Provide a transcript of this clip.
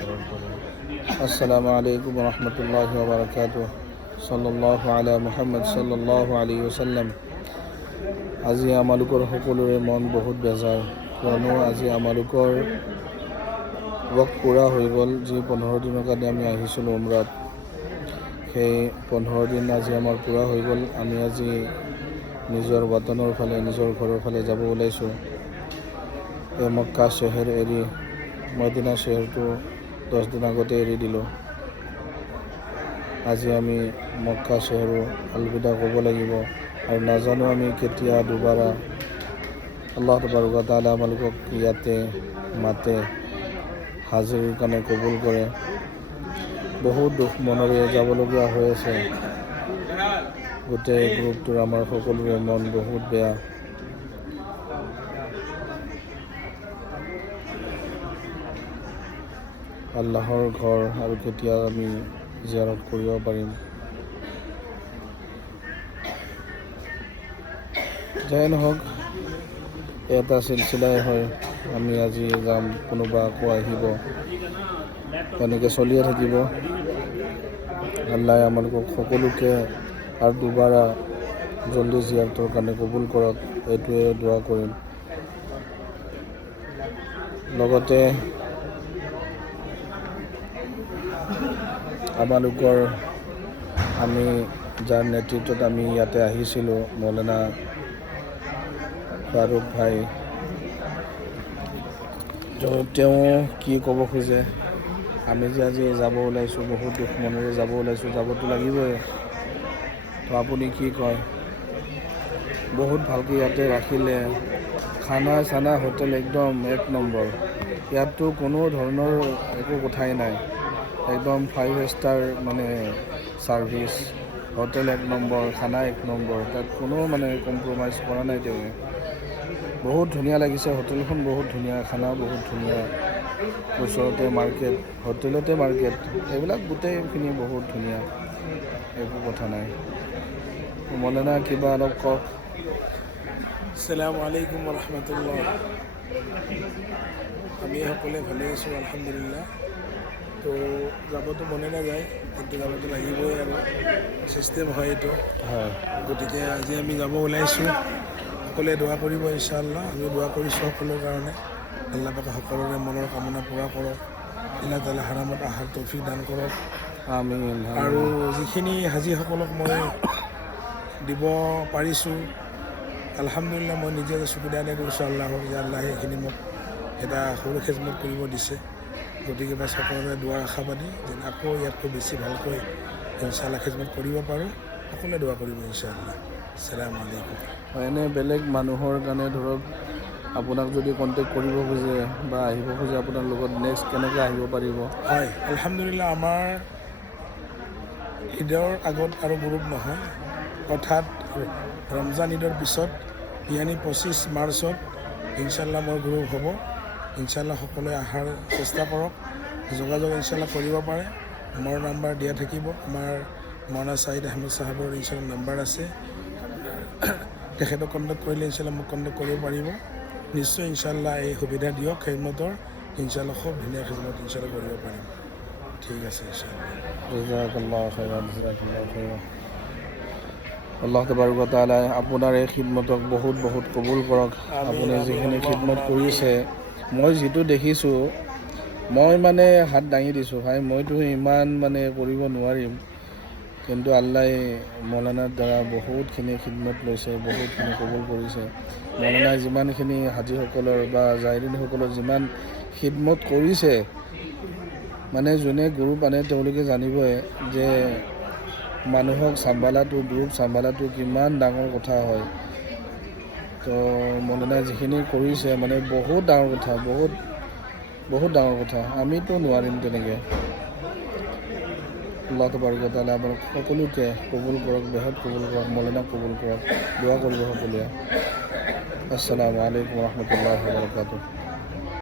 আসসালামু আলাইকুম ৰহমতুল্লাহি ওয়া বাৰাকাতুহু। সাল্লাল্লাহু আলা মুহাম্মদ সাল্লাল্লাহু আলাইহি ওয়াসাল্লাম। আজি আমালোকৰ সকলোৰে মন বহুত বেজাৰ, কিয়নো আজি আমালোকৰ ৱক্ত পূৰা হৈ গ'ল। যি 15 দিনৰ কাৰণে আমি আহিছিলোঁ উমৰাত, সেই 15 দিন আজি আমাৰ পূৰা হৈ গ'ল। আমি আজি নিজৰ ৱাতনৰ ফালে, নিজৰ ঘৰৰ ফালে যাব ওলাইছোঁ। এই মক্কা চহৰ এৰি মদিনা চহৰটো 10 দিন আগতে এৰি দিলোঁ। আজি আমি মক্কা চহৰো আলবিদা ক'ব লাগিব, আৰু নাজানো আমি কেতিয়া দুবাৰা আল্লাহ তাবাৰক ওয়া তাআলা আমালোকক ইয়াতে মাতে, হাজিৰৰ কাৰণে কবুল কৰে। বহুত দুখ মনেৰে যাবলগীয়া হৈ আছে। গোটেই গ্ৰুপটোৰ আমাৰ সকলোৰে মন বহুত বেয়া। আল্লাহৰ ঘৰ আৰু কেতিয়া আমি জিয়াৰত কৰিব পাৰিম। যাই নহওক, এটা চিলচিলাই হয়। আমি আজি যাম, কোনোবা আকৌ আহিব, তেনেকৈ চলিয়ে থাকিব। আল্লাহ আমালোকক সকলোকে আৰু দুবাৰা জল্দি জিয়াৰতৰ কাৰণে কবুল কৰক, এইটোৱে দোৱা কৰিম। লগতে আমালোকৰ আমি যাৰ নেতৃত্বত আমি ইয়াতে আহিছিলোঁ, মৌলানা ফাৰুক ভাই, তেওঁ কি ক'ব খোজে। আমি যে আজি যাব ওলাইছোঁ, বহুত দুখ মনেৰে যাব ওলাইছোঁ, যাবতো লাগিবই। তো আপুনি কি কয়? বহুত ভালকৈ ইয়াতে ৰাখিলে, খানা চানা হোটেল একদম 1 নম্বৰ। ইয়াততো কোনো ধৰণৰ একো কথাই নাই, একদম 5 ষ্টাৰ মানে ছাৰ্ভিচ, হোটেল 1 নম্বৰ, খানা 1 নম্বৰ, তাত কোনো মানে কম্প্ৰমাইজ কৰা নাই তেওঁ। বহুত ধুনীয়া লাগিছে হোটেলখন, বহুত ধুনীয়া, খানা বহুত ধুনীয়া, ওচৰতে মাৰ্কেট, হোটেলতে মাৰ্কেট, এইবিলাক গোটেইখিনি বহুত ধুনীয়া, একো কথা নাই। মৌলানা কিবা অলপ কওক। আসসালামু আলাইকুম রহমতুল্লাহ। আমি সকলোৱে ভালে আছোঁ আলহামদুলিল্লাহ। তো যাবতো মনে নাযায়, কিন্তু যাবতো লাগিবই, আৰু ছিষ্টেম হয় এইটো। হয়, গতিকে আজি আমি যাব ওলাইছোঁ, সকলোৱে দোৱা কৰিব ইনশাআল্লাহ। আমি দোৱা কৰিছোঁ সকলোৰ কাৰণে, আল্লাহ পাকে সকলোৰে মনৰ কামনা পূৰা কৰক, আল্লাহ তাআলা হাৰামত আহাৰ তৌফিক দান কৰক। আমিন। আৰু যিখিনি হাজীসকলক মই দিব পাৰিছোঁ, আলহামদুলিল্লাহ, মই নিজে চকুৰে আদায় কৰিছোঁ আল্লাহক, যে আল্লাহে সেইখিনি মোক এটা সৰু খেজমত কৰিব দিছে। গতিকে বাছ সকলোৰে দুৱাৰ আশাবাদী, যেন আকৌ ইয়াতকৈ বেছি ভালকৈ ইনশাআল্লাহ খেজমত কৰিব পাৰোঁ। সকলোৱে দোৱা কৰিব ইনশাআল্লাহ। আসসালামু আলাইকুম। এনে বেলেগ মানুহৰ কাৰণে ধৰক, আপোনাক যদি কণ্টেক্ট কৰিব খোজে বা আহিব খোজে আপোনাৰ লগত, নেক্সট কেনেকৈ আহিব পাৰিব? হয়, আলহামদুলিল্লাহ, আমাৰ ঈদৰ আগত আৰু গ্ৰুপ নহয়, অৰ্থাৎ ৰমজান ঈদৰ পিছত, ইয়ানি 25 মাৰ্চত ইনশাআল্লাহ মোৰ গ্ৰুপ হ'ব। ইনশাআল্লাহ সকলোৱে অহাৰ চেষ্টা কৰক, যোগাযোগ ইনশাআল্লাহ কৰিব পাৰে। মোৰ নাম্বাৰ দিয়া থাকিব, আমাৰ মৌলানা ছাইদ আহমেদ চাহাবৰ ইনশাআল্লাহ নাম্বাৰ আছে, তেখেতক কণ্টেক্ট কৰিলে ইনশাআল্লাহ মোক কণ্টেক্ট কৰিব পাৰিব। নিশ্চয় ইনশাআল্লাহ এই সুবিধা দিয়ক খেজমতৰ, ইনশাআল্লাহ খুব ধুনীয়া খেজমত ইনশাআল্লাহ কৰিব পাৰিম। ঠিক আছে ইনশাআল্লাহ। জাযাকাল্লাহু খাইৰান, জাযাকাল্লাহু খাইৰান। আল্লাহ তাবাৰক ওয়া তাআলা আপোনাৰ এই খিদমতক বহুত বহুত কবুল কৰক। আপুনি যিখিনি খিদমত কৰিছে, মই যিটো দেখিছোঁ, মই মানে হাত দাঙি দিছোঁ ভাই, মইতো ইমান মানে কৰিব নোৱাৰিম, কিন্তু আল্লাহে মৌলানাৰ দ্বাৰা বহুতখিনি খিদমত লৈছে, বহুতখিনি কবুল কৰিছে। মৌলানাই যিমানখিনি হাজীসকলৰ বা জাহিৰীনসকলৰ যিমান খিদমত কৰিছে, মানে যোনে গ্ৰুপ আনে তেওঁলোকে জানিবই যে মানুহক চম্ভালাটো, গ্ৰুপ চম্ভালাটো কিমান ডাঙৰ কথা হয়। তো মৌলানাই যিখিনি কৰিছে মানে বহুত ডাঙৰ কথা, বহুত বহুত ডাঙৰ কথা। আমিতো নোৱাৰিম তেনেকৈ। আল্লাহ তাবাৰক ওয়া তাআলা আমাক সকলোকে কবুল কৰক, বেহদ কবুল কৰক, মৌলানাক কবুল কৰক, দোৱা কৰিব সকলোৱে। আসসালামু আলাইকুম ৰহমতুল্লাহি ওয়া বাৰাকাতুহু।